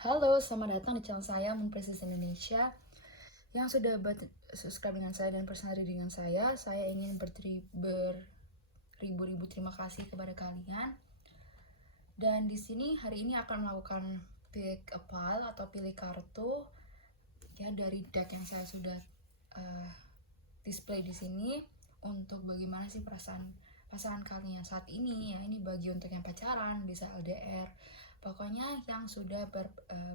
Halo, selamat datang di channel saya Moon Princess Indonesia. Yang sudah subscribe dengan saya dan personal dengan saya ingin beribu-ribu terima kasih kepada kalian. Dan di sini hari ini akan melakukan pick a pile atau pilih kartu ya dari deck yang saya sudah display di sini untuk bagaimana sih perasaan pasangan kalian saat ini ya. Ini bagi untuk yang pacaran, bisa LDR, pokoknya yang sudah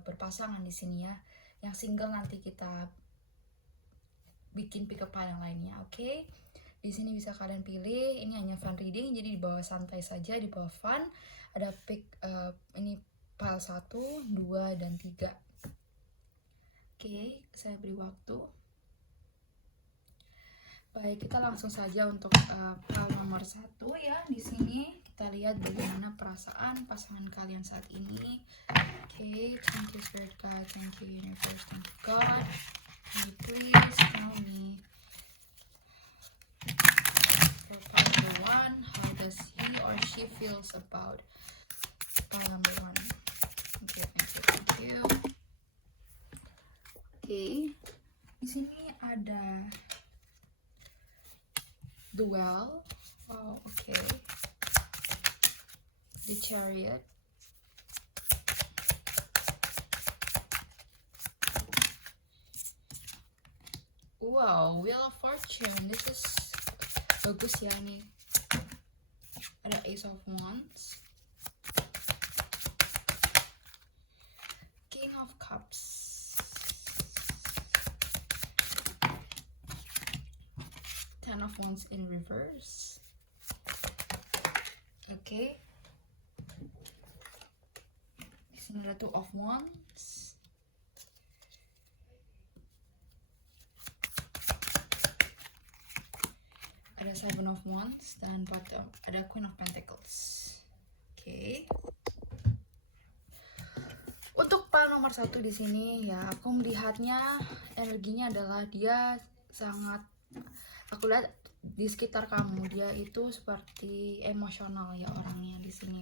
berpasangan di sini ya. Yang single nanti kita bikin pick up yang lainnya, oke? Di sini bisa kalian pilih. Ini hanya fun reading, jadi di bawah santai saja, di bawah fun. Ada pick ini pile 1, 2, dan 3. Oke, saya beri waktu. Baik, kita langsung saja untuk pile nomor 1 ya. Di sini kita lihat bagaimana perasaan pasangan kalian saat ini. Oke, thank you Spirit Guide, thank you Universe, thank you God. Can you please tell me for pile number 1, how does he or she feels about pile number 1? Okay, thank you. Oke, di sini ada duel. Oh, okay. The Chariot. Wow, Wheel of Fortune. This is bagus ya nih. Ada Ace of Wands, King of Cups, Ten of Wands in reverse. Oke. Di sini ada Two of Wands. Ada Seven of Wands dan bottom ada Queen of Pentacles. Oke. Untuk pile nomor 1 di sini ya, aku melihatnya energinya adalah dia sangat, aku lihat di sekitar kamu dia itu seperti emosional ya orangnya di sini.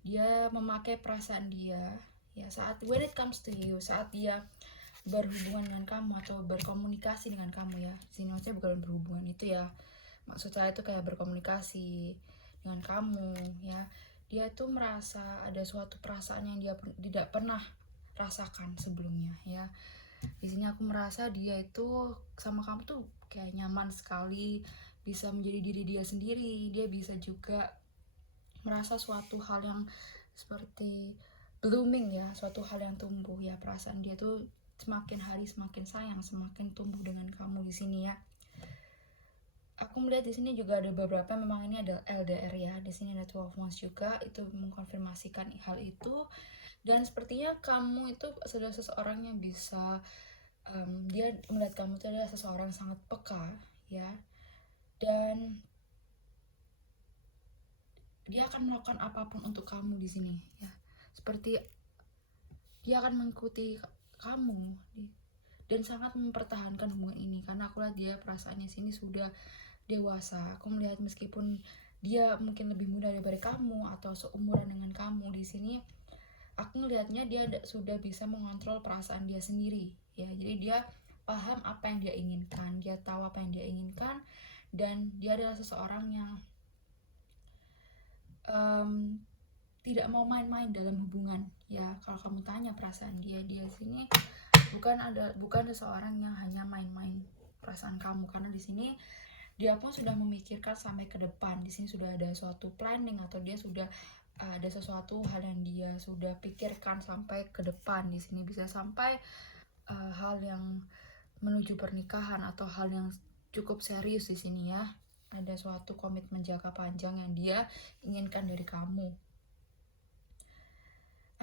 Dia memakai perasaan dia ya saat when it comes to you, saat dia berhubungan dengan kamu atau berkomunikasi dengan kamu ya. Sini maksudnya bukan berhubungan itu ya. Maksud saya itu kayak berkomunikasi dengan kamu ya. Dia tuh merasa ada suatu perasaan yang dia tidak pernah rasakan sebelumnya ya. Di sini aku merasa dia itu sama kamu tuh kayak nyaman sekali, bisa menjadi diri dia sendiri. Dia bisa juga merasa suatu hal yang seperti blooming ya, suatu hal yang tumbuh ya. Perasaan dia tuh semakin hari semakin sayang, semakin tumbuh dengan kamu di sini ya. Aku melihat di sini juga ada beberapa, memang ini ada LDR ya. Di sini ada Two of Wands juga, itu mengkonfirmasikan hal itu. Dan sepertinya kamu itu adalah seseorang yang bisa dia melihat kamu itu adalah seseorang yang sangat peka ya. Dan dia akan melakukan apapun untuk kamu di sini ya. Seperti dia akan mengikuti kamu dan sangat mempertahankan hubungan ini, karena aku lihat dia perasaannya sini sudah dewasa. Aku melihat meskipun dia mungkin lebih muda daripada kamu atau seumuran dengan kamu, di sini aku melihatnya dia sudah bisa mengontrol perasaan dia sendiri ya. Jadi dia paham apa yang dia inginkan, dia tahu apa yang dia inginkan, dan dia adalah seseorang yang tidak mau main-main dalam hubungan ya. Kalau kamu tanya perasaan dia sini bukan seseorang yang hanya main-main perasaan kamu, karena di sini dia pun sudah memikirkan sampai ke depan. Di sini sudah ada suatu planning atau dia sudah ada sesuatu hal yang dia sudah pikirkan sampai ke depan. Di sini bisa sampai hal yang menuju pernikahan atau hal yang cukup serius di sini ya. Ada suatu komitmen jangka panjang yang dia inginkan dari kamu.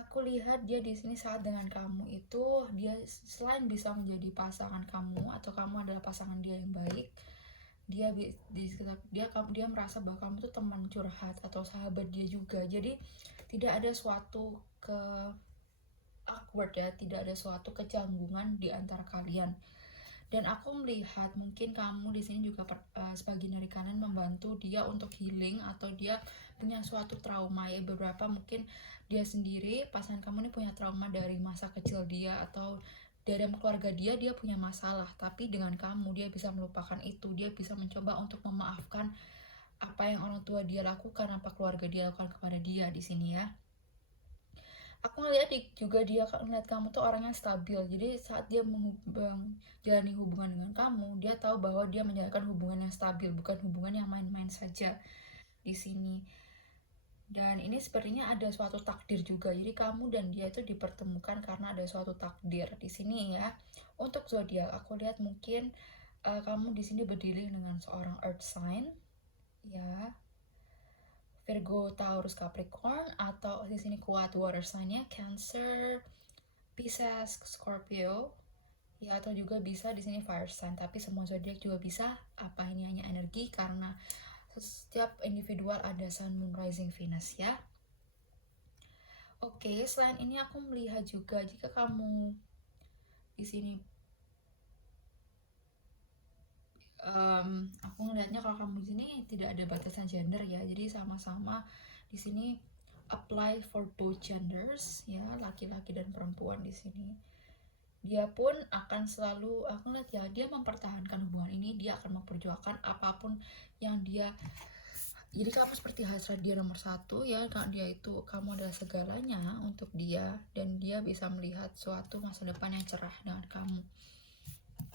Aku lihat dia di sini saat dengan kamu itu, dia selain bisa menjadi pasangan kamu atau kamu adalah pasangan dia yang baik, dia merasa bahwa kamu tuh teman curhat atau sahabat dia juga. Jadi tidak ada suatu awkward ya, tidak ada suatu kecanggungan di antara kalian. Dan aku melihat mungkin kamu di sini juga sebagian dari kalian membantu dia untuk healing, atau dia punya suatu trauma ya. Beberapa mungkin dia sendiri, pasangan kamu ini punya trauma dari masa kecil dia, atau dalam keluarga dia punya masalah, tapi dengan kamu dia bisa melupakan itu. Dia bisa mencoba untuk memaafkan apa yang orang tua dia lakukan, apa keluarga dia lakukan kepada dia di sini ya. Aku ngeliat juga dia ngeliat kamu tuh orangnya stabil. Jadi saat dia menjalani hubungan dengan kamu, dia tahu bahwa dia menjalankan hubungan yang stabil, bukan hubungan yang main-main saja di sini. Dan ini sepertinya ada suatu takdir juga. Jadi kamu dan dia itu dipertemukan karena ada suatu takdir di sini ya. Untuk zodiak, aku lihat mungkin kamu di sini berdiri dengan seorang earth sign ya, Virgo, Taurus, Capricorn, atau di sini kuat water sign-nya Cancer, Pisces, Scorpio, ya, atau juga bisa di sini fire sign. Tapi semua zodiak juga bisa. Apa ini hanya energi, karena setiap individual ada sun, moon, rising, Venus ya. Oke, selain ini aku melihat juga jika kamu di sini aku ngelihatnya kalau kamu di sini tidak ada batasan gender ya. Jadi sama-sama di sini apply for both genders ya, laki-laki dan perempuan di sini. Dia pun akan selalu, aku lihat ya, dia mempertahankan hubungan ini, dia akan memperjuangkan apapun yang dia. Jadi kamu seperti hasrat dia nomor satu ya, karena dia itu, kamu adalah segalanya untuk dia, dan dia bisa melihat suatu masa depan yang cerah dengan kamu.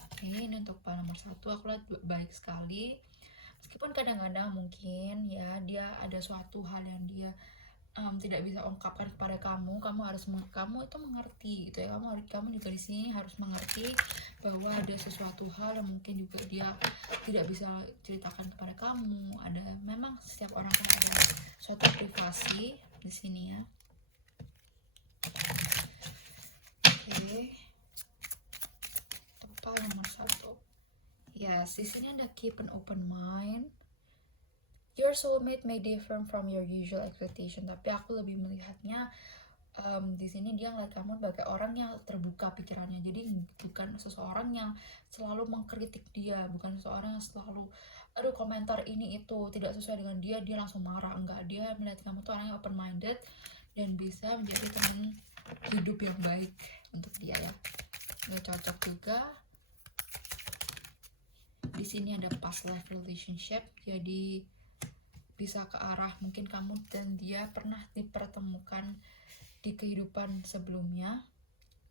Oke, ini untuk nomor satu, aku lihat baik sekali. Meskipun kadang-kadang mungkin ya dia ada suatu hal yang dia tidak bisa ungkapkan kepada kamu harus kamu itu mengerti gitu ya. Kamu juga di sini harus mengerti bahwa ada sesuatu hal yang mungkin juga dia tidak bisa ceritakan kepada kamu. Memang setiap orang kan ada suatu privasi di sini ya. Oke. Total nomor satu. Yes, di sini ada keep an open mind. Your soulmate may differ from your usual expectation, tapi aku lebih melihatnya di sini dia ngeliat kamu sebagai orang yang terbuka pikirannya. Jadi bukan seseorang yang selalu mengkritik dia, bukan seseorang yang selalu aduh komentar ini itu tidak sesuai dengan dia langsung marah. Enggak, dia melihat kamu tuh orang yang open minded dan bisa menjadi teman hidup yang baik untuk dia ya. Nggak cocok juga. Di sini ada past life relationship, jadi bisa ke arah mungkin kamu dan dia pernah dipertemukan di kehidupan sebelumnya.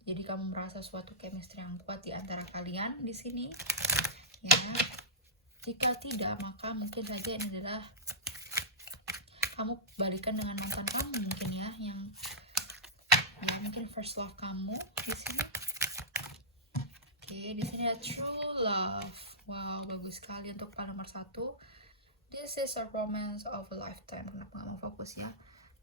Jadi kamu merasa suatu chemistry yang kuat di antara kalian di sini. Ya. Jika tidak, maka mungkin saja ini adalah kamu balikan dengan mantan kamu mungkin ya, yang ya mungkin first love kamu di sini. Oke, di sini ada true love. Wow, bagus sekali untuk nomor satu. This is a romance of a lifetime. Kenapa nggak mau fokus ya?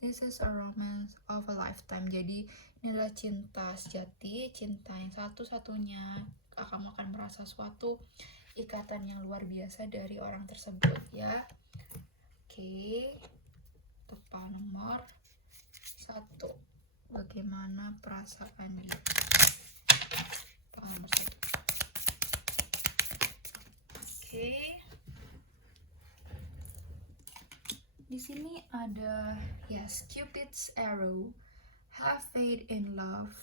This is a romance of a lifetime. Jadi ini adalah cinta sejati, cinta yang satu-satunya. Kamu akan merasa suatu ikatan yang luar biasa dari orang tersebut ya. Oke, tepat nomor satu. Bagaimana perasaan dia? Nomor satu. Oke. Di sini ada yes, Cupid's arrow, have faith in love,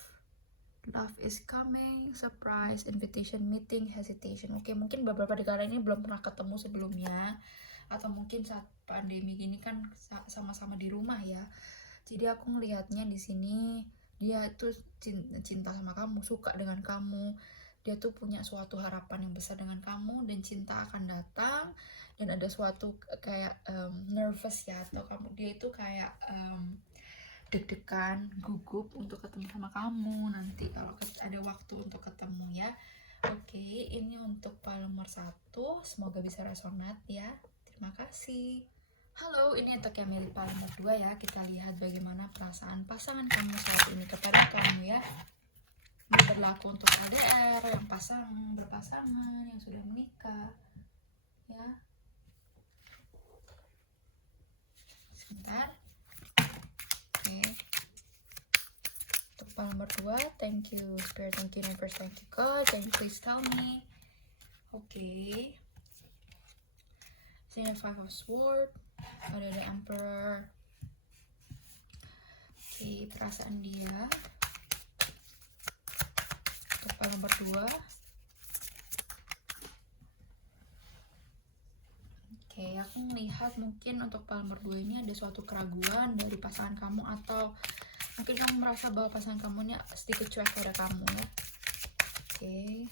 love is coming, surprise, invitation, meeting, hesitation. Oke, mungkin beberapa di kalian ini belum pernah ketemu sebelumnya, atau mungkin saat pandemi gini kan sama-sama di rumah ya. Jadi aku ngelihatnya di sini dia tuh cinta sama kamu, suka dengan kamu. Dia tuh punya suatu harapan yang besar dengan kamu, dan cinta akan datang. Dan ada suatu kayak nervous ya, atau dia itu kayak deg-degan, gugup untuk ketemu sama kamu nanti kalau ada waktu untuk ketemu ya. Oke, ini untuk nomor satu, semoga bisa resonate ya. Terima kasih. Halo, ini untuk yang milih nomor 2 ya. Kita lihat bagaimana perasaan pasangan kamu saat ini kepada kamu ya. Ini berlaku untuk LDR, yang berpasangan, yang sudah menikah ya. Sebentar. Oke. Untuk nomor 2, thank you Spirit, thank you Universe, thank you God. Can you please tell me Oke. Sini ada Five of Swords, ada The Emperor. Oke, perasaan dia untuk kalian berdua. Oke, aku melihat mungkin untuk kalian berdua ini ada suatu keraguan dari pasangan kamu, atau mungkin kamu merasa bahwa pasangan kamu ini sedikit cuek pada kamu ya. Oke.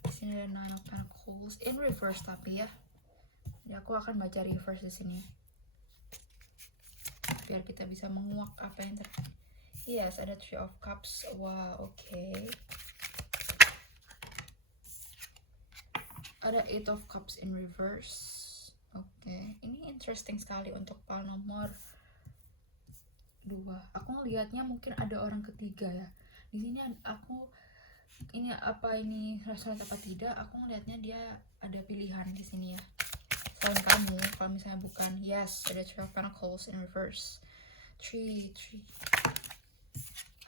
Di sini ada Nine of Pentacles in reverse tapi ya. Jadi aku akan baca reverse di sini biar kita bisa menguak apa yang terjadi. Yes, ada Three of Cups. Wow, oke. Ada Eight of Cups in reverse. Oke, ini interesting sekali untuk pal nomor 2. Aku ngelihatnya mungkin ada orang ketiga ya. Di sini aku ini apa ini rasa apa tidak? Aku ngelihatnya dia ada pilihan di sini ya. Selain kamu, kalau misalnya bukan, yes, ada Three of Pentacles in reverse. Three.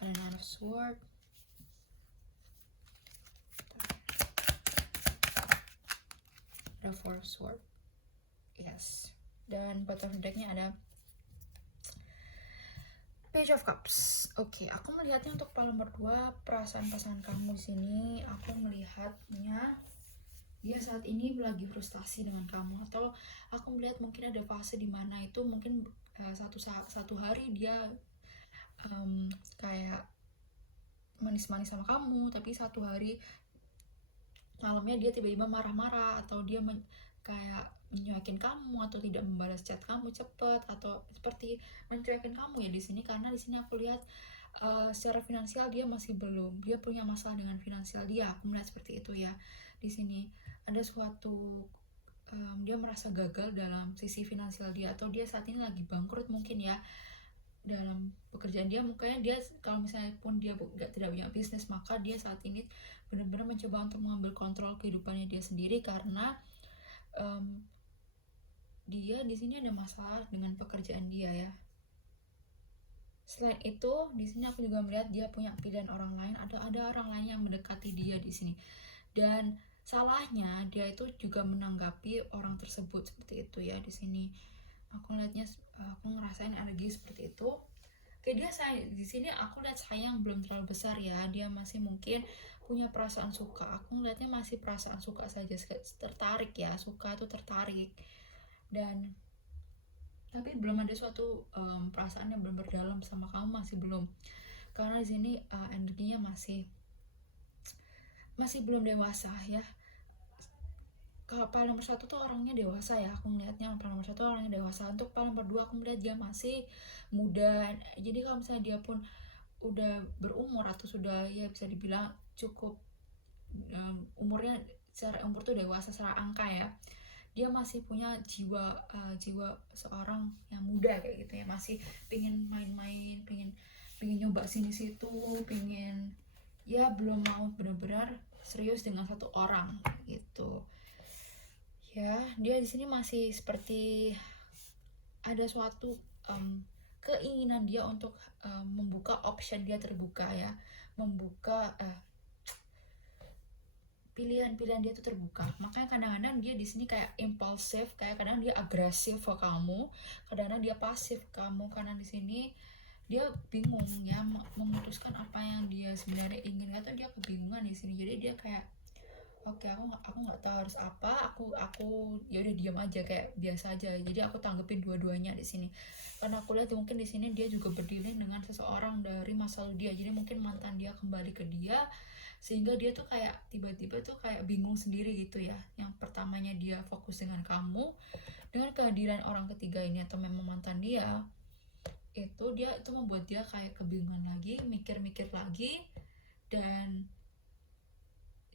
Ada Nine of Swords. Ada Four of Swords. Yes. Dan bottom decknya ada Page of Cups. Oke, aku melihatnya untuk pal nomor 2, perasaan pasangan kamu di sini. Aku melihatnya dia saat ini lagi frustasi dengan kamu, atau aku melihat mungkin ada fase di mana itu mungkin satu hari dia kayak manis-manis sama kamu, tapi satu hari malamnya dia tiba-tiba marah-marah, atau dia kayak mencuekin kamu, atau tidak membalas chat kamu cepet, atau seperti mencuekin kamu ya di sini. Karena di sini aku lihat secara finansial dia masih belum, dia punya masalah dengan finansial dia. Aku melihat seperti itu ya. Di sini ada suatu dia merasa gagal dalam sisi finansial dia, atau dia saat ini lagi bangkrut mungkin ya dalam pekerjaan dia. Mukanya dia kalau misalnya pun dia tidak punya bisnis, maka dia saat ini benar-benar mencoba untuk mengambil kontrol kehidupannya dia sendiri, karena dia di sini ada masalah dengan pekerjaan dia ya. Selain itu, di sini aku juga melihat dia punya pilihan orang lain, ada orang lain yang mendekati dia di sini. Dan salahnya dia itu juga menanggapi orang tersebut seperti itu ya di sini. Aku lihatnya, aku ngerasain energi seperti itu. Oke, dia di sini aku lihat sayang belum terlalu besar ya. Dia masih mungkin punya perasaan suka. Aku ngeliatnya masih perasaan suka saja, tertarik ya. Suka tuh tertarik. Dan tapi belum ada suatu perasaan yang benar-benar dalam sama kamu, masih belum. Karena di sini energinya masih belum dewasa ya. Kalau pal nomor 1 tuh orangnya dewasa ya, aku melihatnya pal nomor 1 orangnya dewasa. Untuk pal nomor 2 aku melihat dia masih muda. Jadi kalau misalnya dia pun udah berumur atau sudah ya bisa dibilang cukup umurnya secara umur tuh dewasa secara angka ya, dia masih punya jiwa seorang yang muda kayak gitu ya, masih pingin main-main, pingin nyoba sini situ, pingin ya belum mau benar-benar serius dengan satu orang gitu ya. Dia di sini masih seperti ada suatu keinginan dia untuk membuka option dia terbuka ya, membuka pilihan-pilihan dia tuh terbuka. Makanya kadang-kadang dia di sini kayak impulsif, kayak kadang dia agresif ke kamu, kadang-kadang dia pasif ke kamu, karena di sini dia bingung ya memutuskan apa yang dia sebenarnya inginkan. Tuh dia kebingungan di sini. Jadi dia kayak oke, aku nggak tahu harus apa, aku ya udah diam aja kayak biasa aja. Jadi aku tanggepin dua-duanya di sini. Karena aku lihat mungkin di sini dia juga berdealing dengan seseorang dari masa lalu dia. Jadi mungkin mantan dia kembali ke dia, sehingga dia tuh kayak tiba-tiba tuh kayak bingung sendiri gitu ya. Yang pertamanya dia fokus dengan kamu, dengan kehadiran orang ketiga ini atau memang mantan dia, itu membuat dia kayak kebingungan lagi, mikir-mikir lagi. Dan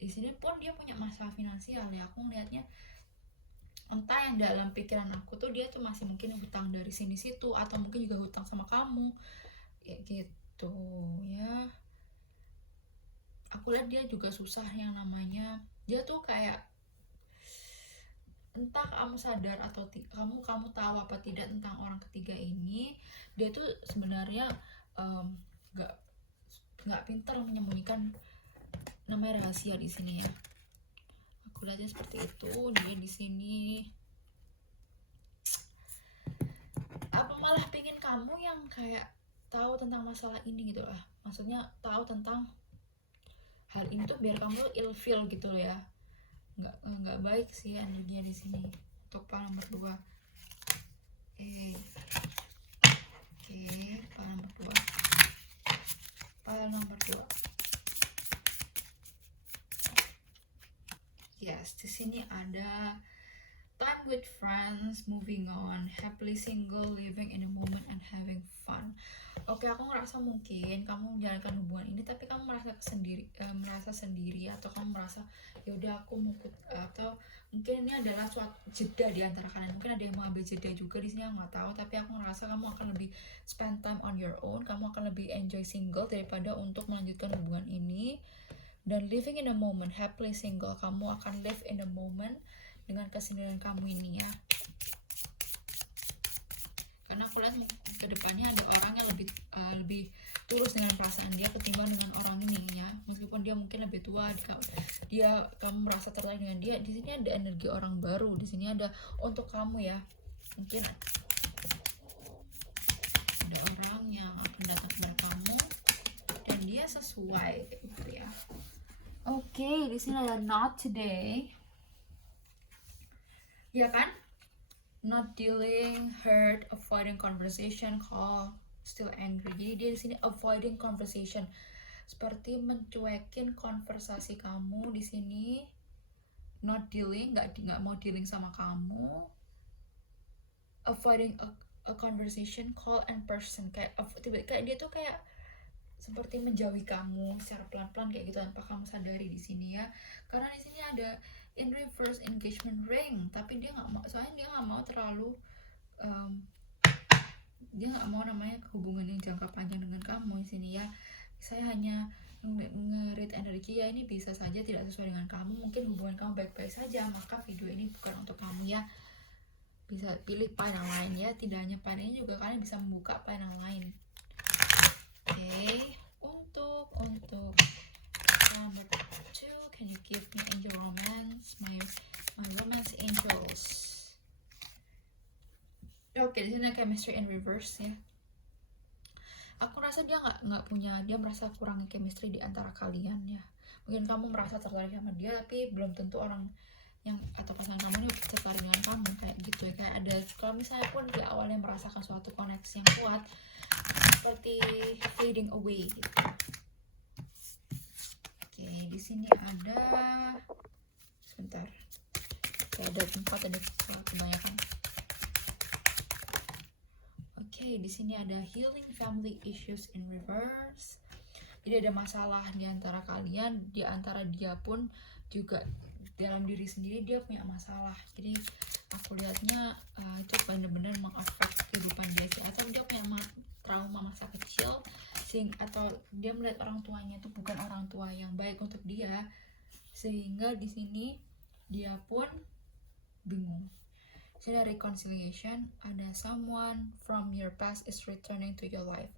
di sini pun dia punya masalah finansial ya. Aku ngelihatnya entah yang dalam pikiran aku tuh dia tuh masih mungkin hutang dari sini situ, atau mungkin juga hutang sama kamu ya gitu ya. Aku lihat dia juga susah yang namanya, dia tuh kayak entah kamu sadar atau kamu tahu apa tidak tentang orang ketiga ini, dia tuh sebenarnya nggak pintar menyembunyikan namanya rahasia di sini ya. Aku aku lihatnya seperti itu. Dia di sini apa malah pengen kamu yang kayak tahu tentang masalah ini gitu lah, maksudnya tahu tentang hal ini tuh biar kamu ilfeel gitu loh ya. Nggak baik sih energinya di sini untuk pile nomor 2. Oke, pile nomor 2. Yes, di sini ada time with friends, moving on, happily single, living in the moment and having fun. Oke, aku ngerasa mungkin kamu menjalankan hubungan ini tapi kamu merasa sendiri atau kamu merasa ya udah aku mau atau mungkin ini adalah suatu jeda di antara kalian. Mungkin ada yang mau ambil jeda juga di sini, aku nggak tahu, tapi aku ngerasa kamu akan lebih spend time on your own, kamu akan lebih enjoy single daripada untuk melanjutkan hubungan ini. Dan living in the moment, happily single, kamu akan live in the moment dengan kesendirian kamu ini ya. Karena aku lihat ke depannya ada orang yang lebih tulus dengan perasaan dia ketimbang dengan orang ini ya. Meskipun dia mungkin lebih tua, kamu merasa tertarik dengan dia. Di sini ada energi orang baru. Di sini ada untuk kamu ya. Mungkin ada orang yang akan datang kepada kamu dan dia sesuai gitu ya. Oke, di sini ada not today. Ya kan? Not dealing, hurt, avoiding conversation, call, still angry. Jadi dia di sini avoiding conversation, seperti mencuekin konversasi kamu di sini. Not dealing, nggak mau dealing sama kamu. Avoiding a conversation, call and person, kayak dia tuh kayak seperti menjauhi kamu secara pelan-pelan kayak gitu tanpa kamu sadari di sini ya. Karena di sini ada in reverse engagement ring, tapi dia nggak mau, soalnya dia nggak mau terlalu dia nggak mau namanya hubungan yang jangka panjang dengan kamu di sini ya. Saya hanya ngerit energi ya, ini bisa saja tidak sesuai dengan kamu, mungkin hubungan kamu baik-baik saja, maka video ini bukan untuk kamu ya. Bisa pilih pile yang lain ya, tidak hanya pile ini juga kalian bisa membuka pile yang lain. Oke, untuk number 2, can you give me angel romance, my romance angels. Oke, di sini chemistry in reverse ya. Aku rasa dia dia merasa kurang chemistry di antara kalian ya. Mungkin kamu merasa tertarik sama dia tapi belum tentu orang yang atau pasangan kamu ini tertarik dengan kamu kayak gitu ya. Kayak ada, kalau misalnya pun di awalnya merasakan suatu koneksi yang kuat, seperti fading away gitu. Oke, di sini ada sebentar. Kayak ada tempat ada kebanyakan. Oke, di sini ada healing family issues in reverse. Jadi ada masalah di antara kalian, di antara dia pun juga dalam diri sendiri dia punya masalah. Jadi aku lihatnya itu benar-benar mengafek kehidupan dia sih, atau dia punya trauma masa kecil atau dia melihat orang tuanya itu bukan orang tua yang baik untuk dia, sehingga di sini dia pun bingung. Jadi ada reconciliation, ada someone from your past is returning to your life.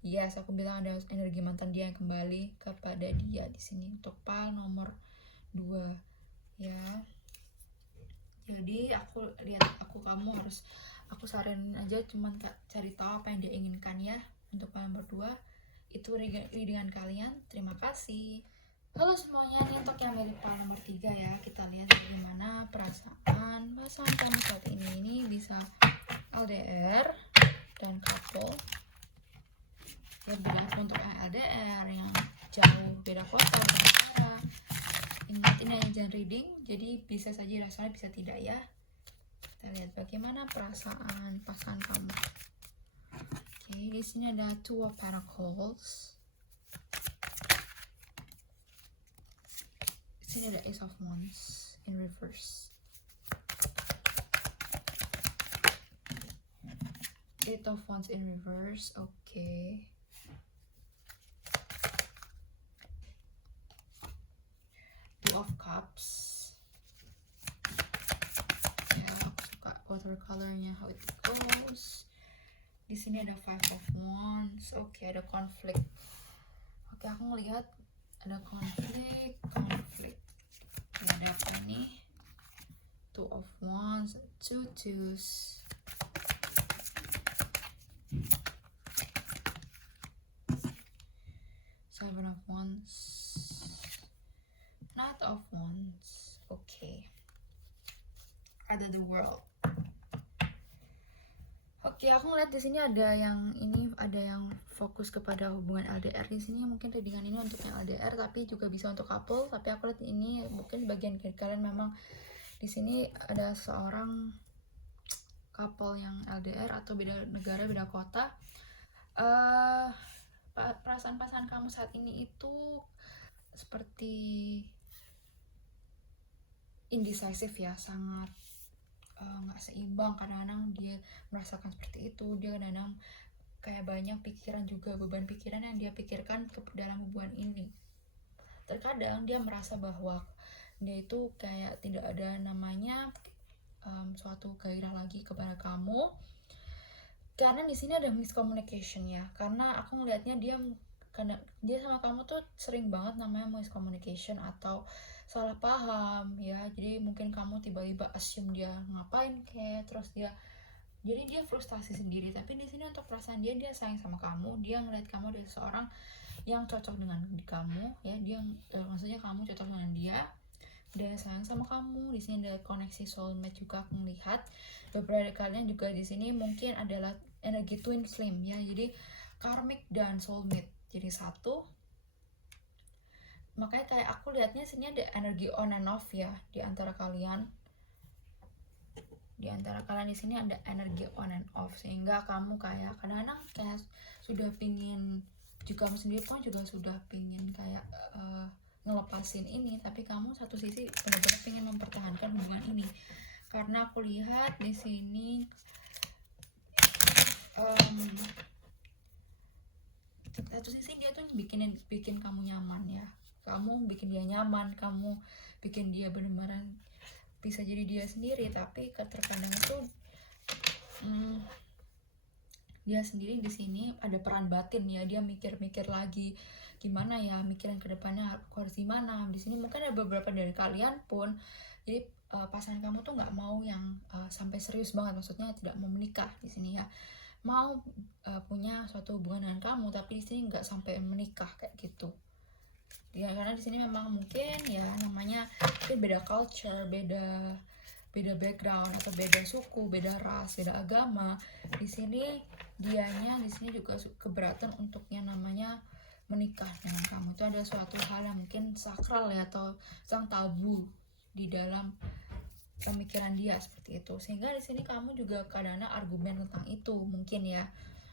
Yes, aku bilang ada energi mantan dia yang kembali kepada dia di sini untuk pile nomor 2 ya. Jadi kamu harus, aku saranin aja cuman cari tahu apa yang dia inginkan ya untuk pile nomor 2. Itu readingan kalian. Terima kasih. Halo semuanya, ini untuk yang mirip pile nomor 3 ya. Kita lihat bagaimana perasaan pasangan kamu saat ini. Ini bisa LDR dan couple. Ya beda untuk yang LDR, yang jauh beda kota, beda negara. Ingat ini hanya jangan reading, jadi bisa saja rasanya bisa tidak ya. Kita lihat bagaimana perasaan pasangan kamu. Oke, di sini ada Two of Pentacles. Sini ada Ace of Wands in reverse. Eight of Wands in reverse. Okay. Two of Cups. Ya, aku suka watercolornya, how it goes. Di sini ada Five of Wands. Oke, ada konflik. Oke, aku ngelihat ada konflik. Oke. ada apa nih? Two of Wands, two twos, Seven of Wands, Knight of Wands. Oke. Ada the World. Oke, aku ngeliat di sini ada yang fokus kepada hubungan LDR di sini. Mungkin readingan ini untuk yang LDR, tapi juga bisa untuk couple. Tapi aku lihat ini mungkin bagian kalian memang di sini ada seorang couple yang LDR atau beda negara, beda kota. Perasaan pasangan kamu saat ini itu seperti indecisive ya, sangat nggak seimbang. Kadang-kadang dia merasakan seperti itu, dia kadang-kadang kayak banyak pikiran juga, beban pikiran yang dia pikirkan ke dalam hubungan ini. Terkadang dia merasa bahwa dia itu kayak tidak ada namanya suatu gairah lagi kepada kamu, karena di sini ada miscommunication ya. Karena aku ngelihatnya karena dia sama kamu tuh sering banget namanya miscommunication atau salah paham ya. Jadi mungkin kamu tiba-tiba assume dia ngapain kayak, terus jadi dia frustasi sendiri. Tapi di sini untuk perasaan dia sayang sama kamu, dia ngeliat kamu dari seorang yang cocok dengan kamu ya. Maksudnya kamu cocok dengan dia sayang sama kamu. Di sini ada koneksi soulmate juga aku melihat. Beberapa dari kalian juga di sini mungkin adalah energi twin flame ya. Jadi karmic dan soulmate jadi satu. Makanya kayak aku lihatnya sini ada energi on and off ya di antara kalian. Di antara kalian di sini ada energi on and off, sehingga kamu kayak kadang-kadang kayak sudah pingin, juga kamu sendiri pun juga sudah pingin kayak ngelepasin ini, tapi kamu satu sisi benar-benar pengen mempertahankan hubungan ini. Karena aku lihat di sini satu sisi dia tuh bikin kamu nyaman ya, kamu bikin dia nyaman, kamu bikin dia benar-benar bisa jadi dia sendiri. Tapi terkadang itu dia sendiri di sini ada peran batin ya, dia mikir-mikir lagi gimana ya, mikirin ke depannya aku harus gimana. Di sini mungkin ada beberapa dari kalian pun jadi pasangan kamu tuh nggak mau yang sampai serius banget, maksudnya tidak mau menikah di sini ya, mau punya suatu hubungan dengan kamu tapi di sini nggak sampai menikah kayak gitu ya. Karena di sini memang mungkin ya namanya beda culture, beda background atau beda suku, beda ras, beda agama. Di sini dianya di sini juga keberatan untuk yang namanya menikah dengan kamu. Itu ada suatu hal yang mungkin sakral ya, atau sang tabu di dalam pemikiran dia seperti itu. Sehingga di sini kamu juga kadang-kadang argumen tentang itu mungkin ya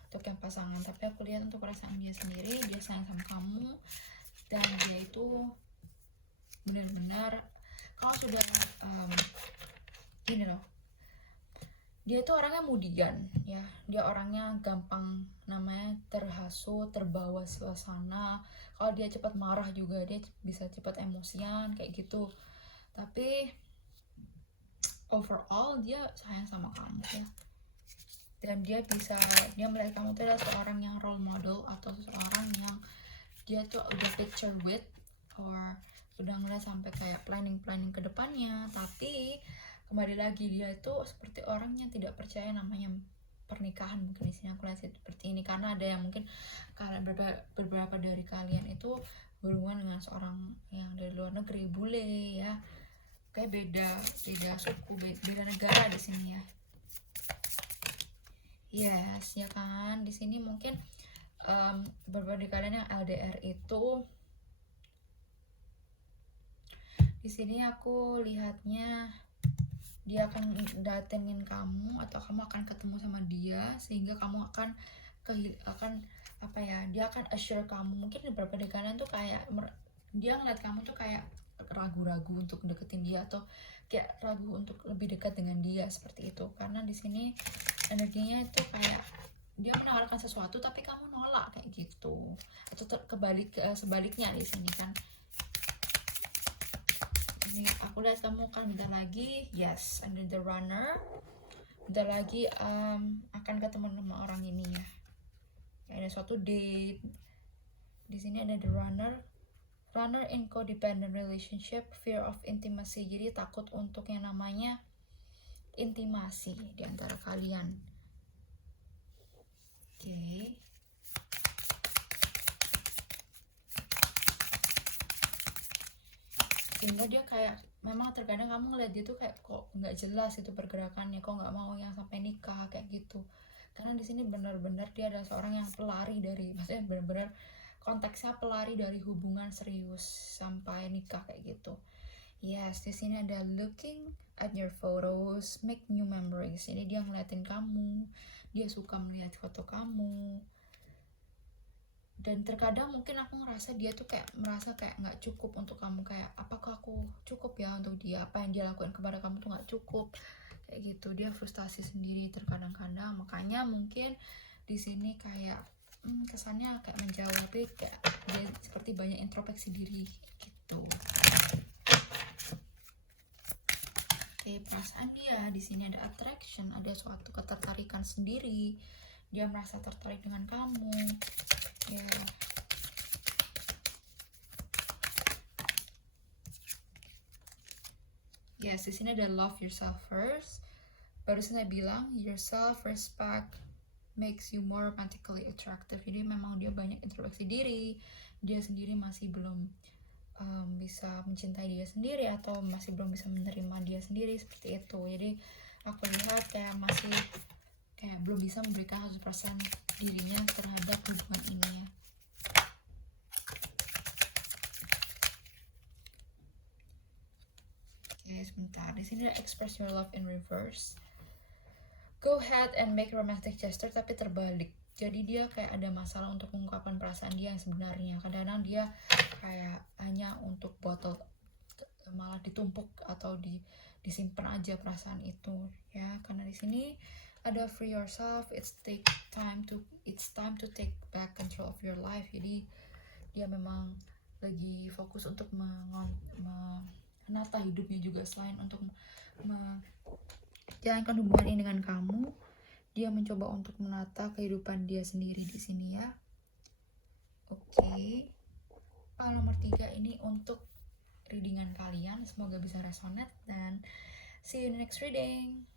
untuk yang pasangan. Tapi aku lihat untuk perasaan dia sendiri, dia sayang sama kamu dan dia itu benar-benar kalau sudah gini loh, dia tuh orangnya mudian ya, dia orangnya gampang namanya terhasut, terbawa suasana. Kalau dia cepat marah juga dia bisa cepat emosian kayak gitu. Tapi overall dia sayang sama kamu ya, dan dia melihat kamu tuh adalah seorang yang role model atau seseorang yang dia tuh udah picture with or udah ngeliat sampai kayak planning ke depannya. Tapi kembali lagi dia itu seperti orang yang tidak percaya namanya pernikahan. Mungkin di sini aku lihat seperti ini karena ada yang mungkin beberapa dari kalian itu berhubungan dengan seorang yang dari luar negeri, bule ya, kayak beda suku, beda negara di sini ya. Yes ya kan, di sini mungkin beberapa dari kalian yang LDR itu di sini aku lihatnya dia akan datengin kamu atau kamu akan ketemu sama dia, sehingga kamu akan apa ya, dia akan assure kamu. Mungkin beberapa dari kalian tuh kayak dia ngeliat kamu tuh kayak ragu-ragu untuk deketin dia atau kayak ragu untuk lebih dekat dengan dia seperti itu. Karena di sini energinya itu kayak dia menawarkan sesuatu tapi kamu nolak kayak gitu, atau sebaliknya di sini kan. Ini aku lihat kamu kan bentar lagi, yes, under the runner, bentar lagi akan ketemu sama orang ini ya. Ada suatu date. Di sini ada the runner, Runner in codependent relationship, fear of intimacy. Jadi takut untuk yang namanya intimasi di antara kalian. Oke. Sehingga dia kayak, memang terkadang kamu ngeliat dia tuh kayak kok nggak jelas itu pergerakannya, kok nggak mau yang sampai nikah kayak gitu. Karena di sini benar-benar dia adalah seorang yang pelari dari, maksudnya benar-benar konteksnya pelari dari hubungan serius sampai nikah kayak gitu. Yes, di sini ada looking at your photos, make new memories. Ini dia ngeliatin kamu, dia suka melihat foto kamu. Dan terkadang mungkin aku ngerasa dia tuh kayak merasa kayak nggak cukup untuk kamu, kayak apakah aku cukup ya untuk dia, apa yang dia lakukan kepada kamu tuh nggak cukup kayak gitu. Dia frustasi sendiri terkadang-kadang, makanya mungkin di sini kayak kesannya kayak menjauh, tapi kayak dia seperti banyak introspeksi diri gitu. Oke, perasaan dia di sini ada attraction, ada suatu ketertarikan sendiri. Dia merasa tertarik dengan kamu. Ya. Yes, di sini ada love yourself first. Barusan saya bilang your self respect makes you more romantically attractive. Jadi memang dia banyak introspeksi diri, dia sendiri masih belum bisa mencintai dia sendiri, atau masih belum bisa menerima dia sendiri seperti itu. Jadi aku lihat kayak masih kayak belum bisa memberikan 100% dirinya terhadap hubungan ini ya. Oke, sebentar. Di sini ada express your love in reverse. Go ahead and make romantic gesture, tapi terbalik. Jadi dia kayak ada masalah untuk mengungkapkan perasaan dia yang sebenarnya. Kadang-kadang dia kayak hanya untuk botol, malah ditumpuk atau disimpan aja perasaan itu ya. Karena di sini ada free yourself, it's time to take back control of your life. Jadi dia memang lagi fokus untuk menata hidupnya juga, selain untuk menjalankan hubungan ini dengan kamu. Dia mencoba untuk menata kehidupan dia sendiri di sini ya. Oke. Nomor 3 ini untuk readingan kalian, semoga bisa resonate, dan see you in the next reading.